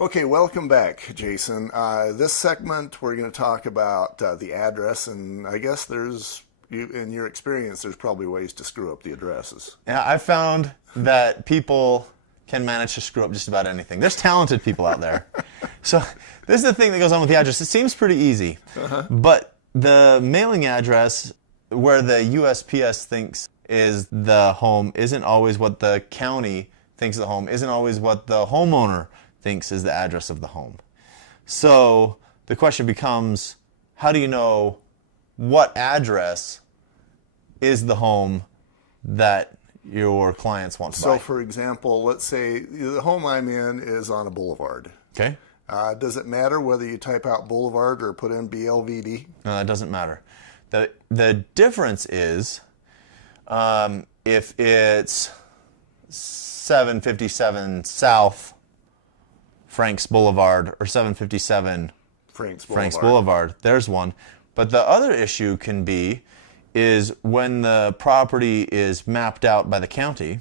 Okay, welcome back, Jason. This segment, we're going to talk about the address, and I guess in your experience, there's probably ways to screw up the addresses. Yeah, I've found that people can manage to screw up just about anything. There's talented people out there. So this is the thing that goes on with the address. It seems pretty easy, but the mailing address where the USPS thinks is the home isn't always what the county thinks is the home, isn't always what the homeowner thinks is the address of the home. So the question becomes, how do you know what address is the home that your clients want to buy? So, for example, let's say the home I'm in is on a boulevard. Okay. Does it matter whether you type out boulevard or put in BLVD? No, it doesn't matter. The difference is if it's 757 South Franks Boulevard or 757 Franks Boulevard, there's one. But the other issue can be is when the property is mapped out by the county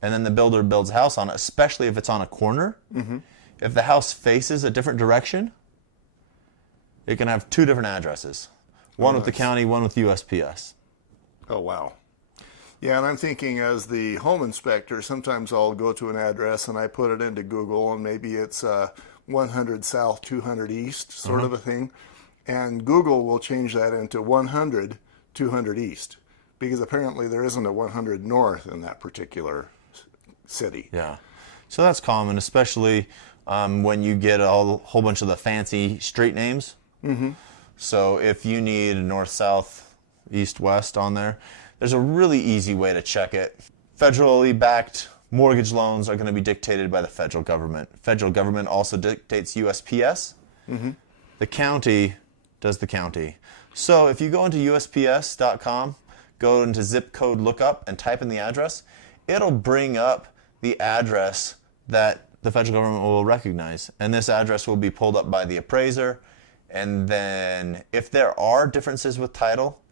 and then the builder builds a house on it, especially if it's on a corner, if the house faces a different direction, it can have two different addresses. One with the county, one with USPS. Oh, wow. Yeah, and I'm thinking as the home inspector, sometimes I'll go to an address and I put it into Google and maybe it's 100 South, 200 East, sort of a thing. And Google will change that into 100, 200 East, because apparently there isn't a 100 North in that particular city. Yeah. So that's common, especially when you get a whole bunch of the fancy street names. So if you need north, south, east, west on there, there's a really easy way to check it. Federally backed mortgage loans are going to be dictated by the federal government. Federal government also dictates USPS. The county does the county. So if you go into USPS.com, go into zip code lookup and type in the address, it'll bring up the address that the federal government will recognize. And this address will be pulled up by the appraiser. And then if there are differences with title,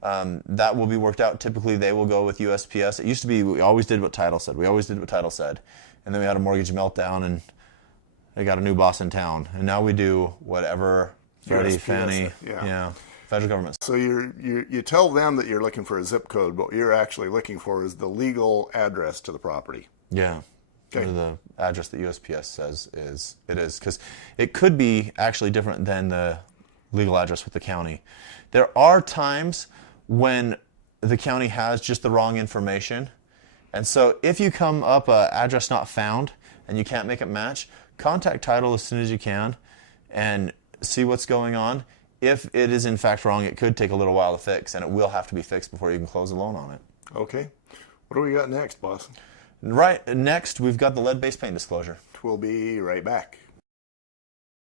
that will be worked out. Typically, they will go with USPS. It used to be we always did what title said. We always did what title said. And then we had a mortgage meltdown, and they got a new boss in town. And now we do whatever Freddie, USPS, Fannie, federal government. So you tell them that you're looking for a zip code, but what you're actually looking for is the legal address to the property. Yeah. Okay. The address that USPS says it is, because it could be actually different than the legal address with the county. There are times when the county has just the wrong information, and so if you come up a address not found and you can't make it match, contact title as soon as you can and see what's going on. If it is in fact wrong, it could take a little while to fix, and it will have to be fixed before you can close a loan on it. Okay. What do we got next, boss? Right next, we've got the lead-based paint disclosure. We'll be right back.